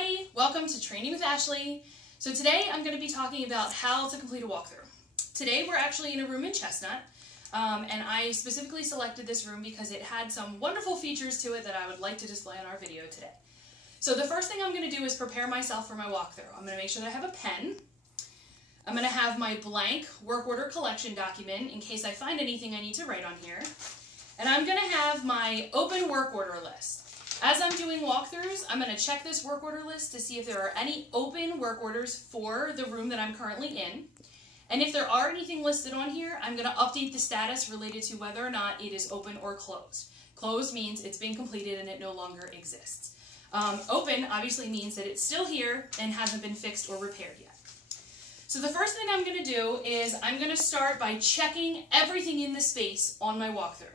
everybody, welcome to Training with Ashley. So today I'm going to be talking about how to complete a walkthrough. Today we're actually in a room in Chestnut, and I specifically selected this room because it had some wonderful features to it that I would like to display on our video today. So the first thing I'm going to do is prepare myself for my walkthrough. I'm going to make sure that I have a pen. I'm going to have my blank work order collection document in case I find anything I need to write on here. And I'm going to have my open work order list. As I'm doing walkthroughs, I'm going to check this work order list to see if there are any open work orders for the room that I'm currently in. And if there are anything listed on here, I'm going to update the status related to whether or not it is open or closed. Closed means it's been completed and it no longer exists. Open obviously means that it's still here and hasn't been fixed or repaired yet. So the first thing I'm going to do is I'm going to start by checking everything in the space on my walkthrough.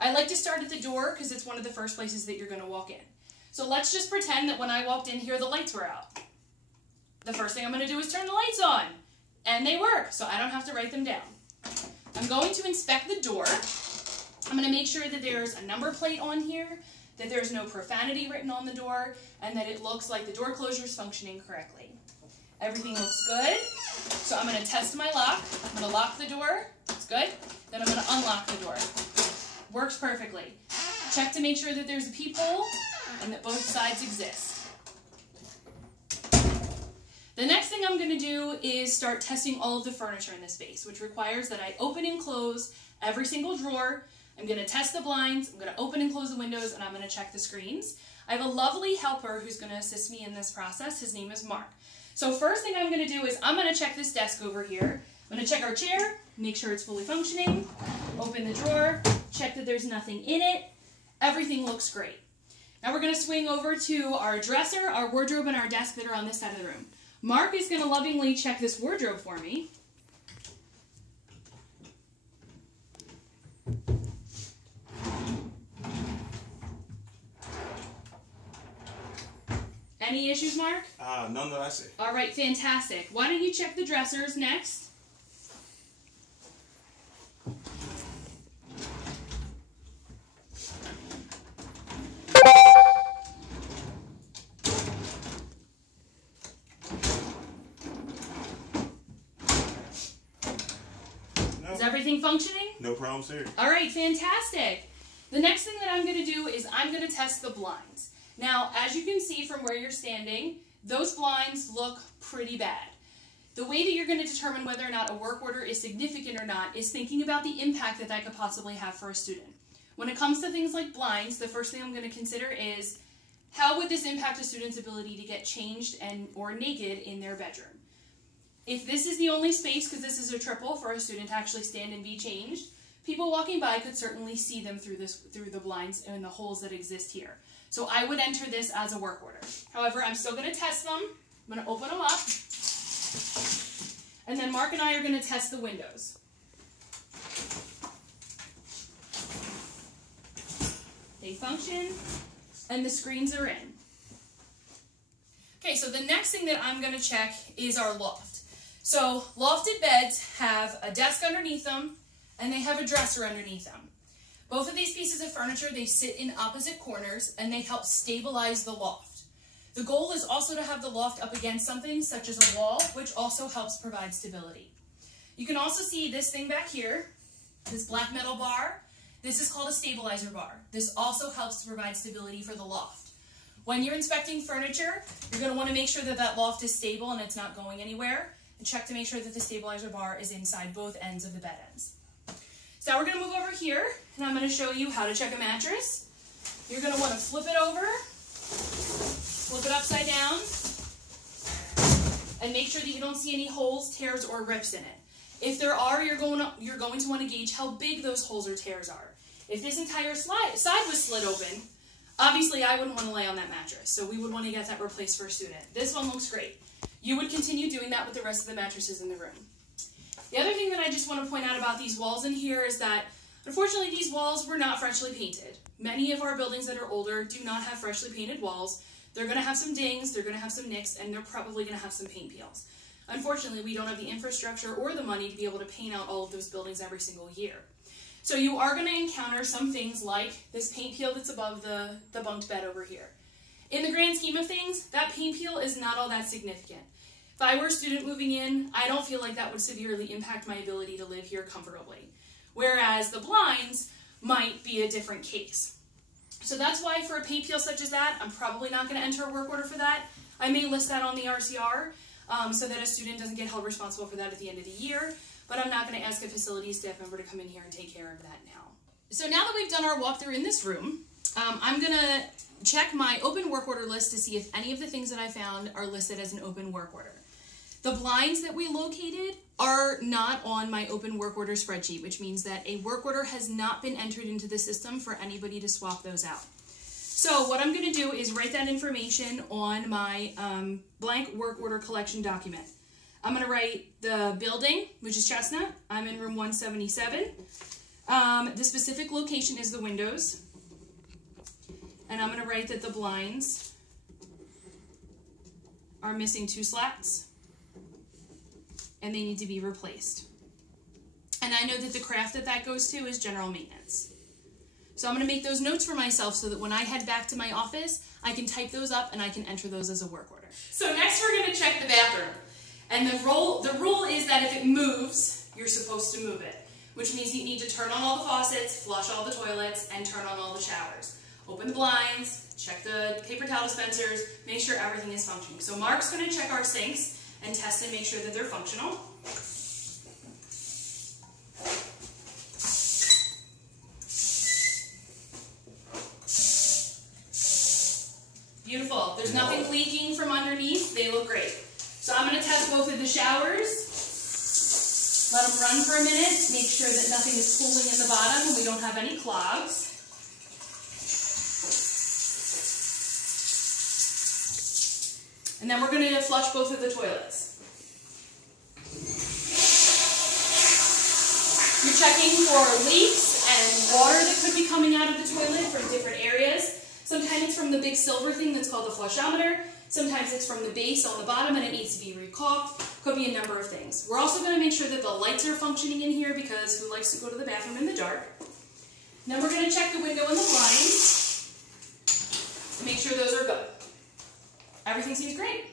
I like to start at the door because it's one of the first places that you're going to walk in. So let's just pretend that when I walked in here, the lights were out. The first thing I'm going to do is turn the lights on. And they work, so I don't have to write them down. I'm going to inspect the door. I'm going to make sure that there's a number plate on here, that there's no profanity written on the door, and that it looks like the door closure is functioning correctly. Everything looks good. So I'm going to test my lock. I'm going to lock the door. It's good. Then I'm going to unlock the door. Works perfectly. Check to make sure that there's a peephole and that both sides exist. The next thing I'm going to do is start testing all of the furniture in this space, which requires that I open and close every single drawer. I'm going to test the blinds, I'm going to open and close the windows, and I'm going to check the screens. I have a lovely helper who's going to assist me in this process. His name is Mark. So first thing I'm going to do is I'm going to check this desk over here. I'm going to check our chair, make sure it's fully functioning, open the drawer, check that there's nothing in it. Everything looks great. Now we're going to swing over to our dresser, our wardrobe, and our desk that are on this side of the room. Mark is going to lovingly check this wardrobe for me. Any issues, Mark? None that I see. All right, fantastic. Why don't you check the dressers next? Is everything functioning? No problems here. All right, fantastic. The next thing that I'm going to do is I'm going to test the blinds. Now, as you can see from where you're standing, those blinds look pretty bad. The way that you're going to determine whether or not a work order is significant or not is thinking about the impact that that could possibly have for a student. When it comes to things like blinds, the first thing I'm going to consider is how would this impact a student's ability to get changed or naked in their bedroom? If this is the only space, because this is a triple for a student to actually stand and be changed, people walking by could certainly see them through the blinds and the holes that exist here. So I would enter this as a work order. However, I'm still going to test them. I'm going to open them up. And then Mark and I are going to test the windows. They function, and the screens are in. Okay, so the next thing that I'm going to check is our loft. So lofted beds have a desk underneath them, and they have a dresser underneath them. Both of these pieces of furniture, they sit in opposite corners, and they help stabilize the loft. The goal is also to have the loft up against something such as a wall, which also helps provide stability. You can also see this thing back here, this black metal bar. This is called a stabilizer bar. This also helps to provide stability for the loft. When you're inspecting furniture, you're going to want to make sure that that loft is stable and it's not going anywhere, and check to make sure that the stabilizer bar is inside both ends of the bed ends. So now we're going to move over here, and I'm going to show you how to check a mattress. You're going to want to flip it over, flip it upside down, and make sure that you don't see any holes, tears, or rips in it. If there are, you're going to want to gauge how big those holes or tears are. If this entire side was slid open, obviously I wouldn't want to lay on that mattress, so we would want to get that replaced for a student. This one looks great. You would continue doing that with the rest of the mattresses in the room. The other thing that I just want to point out about these walls in here is that, unfortunately, these walls were not freshly painted. Many of our buildings that are older do not have freshly painted walls. They're going to have some dings, they're going to have some nicks, and they're probably going to have some paint peels. Unfortunately, we don't have the infrastructure or the money to be able to paint out all of those buildings every single year. So you are going to encounter some things like this paint peel that's above the bunked bed over here. In the grand scheme of things, that paint peel is not all that significant. If I were a student moving in, I don't feel like that would severely impact my ability to live here comfortably. Whereas the blinds might be a different case. So that's why for a paint peel such as that, I'm probably not going to enter a work order for that. I may list that on the RCR so that a student doesn't get held responsible for that at the end of the year, but I'm not going to ask a facility staff member to come in here and take care of that now. So now that we've done our walkthrough in this room, I'm going to check my open work order list to see if any of the things that I found are listed as an open work order. The blinds that we located are not on my open work order spreadsheet, which means that a work order has not been entered into the system for anybody to swap those out. So what I'm going to do is write that information on my blank work order collection document. I'm going to write the building, which is Chestnut. I'm in room 177. The specific location is the windows. And I'm going to write that the blinds are missing 2 slats. And they need to be replaced. And I know that the craft that goes to is general maintenance. So I'm going to make those notes for myself so that when I head back to my office, I can type those up and I can enter those as a work order. So next we're going to check the bathroom. And the rule is that if it moves, you're supposed to move it. Which means you need to turn on all the faucets, flush all the toilets, and turn on all the showers. Open the blinds, check the paper towel dispensers, make sure everything is functioning. So Mark's going to check our sinks and test and make sure that they're functional. Beautiful. There's nothing leaking from underneath. They look great. So I'm going to test both of the showers. Let them run for a minute. Make sure that nothing is pooling in the bottom and we don't have any clogs. And then we're going to flush both of the toilets. You're checking for leaks and water that could be coming out of the toilet from different areas. Sometimes it's from the big silver thing that's called the flushometer. Sometimes it's from the base on the bottom and it needs to be recaulked. Could be a number of things. We're also going to make sure that the lights are functioning in here because who likes to go to the bathroom in the dark? Then we're going to check the window and the blinds to make sure those are good. Everything seems great.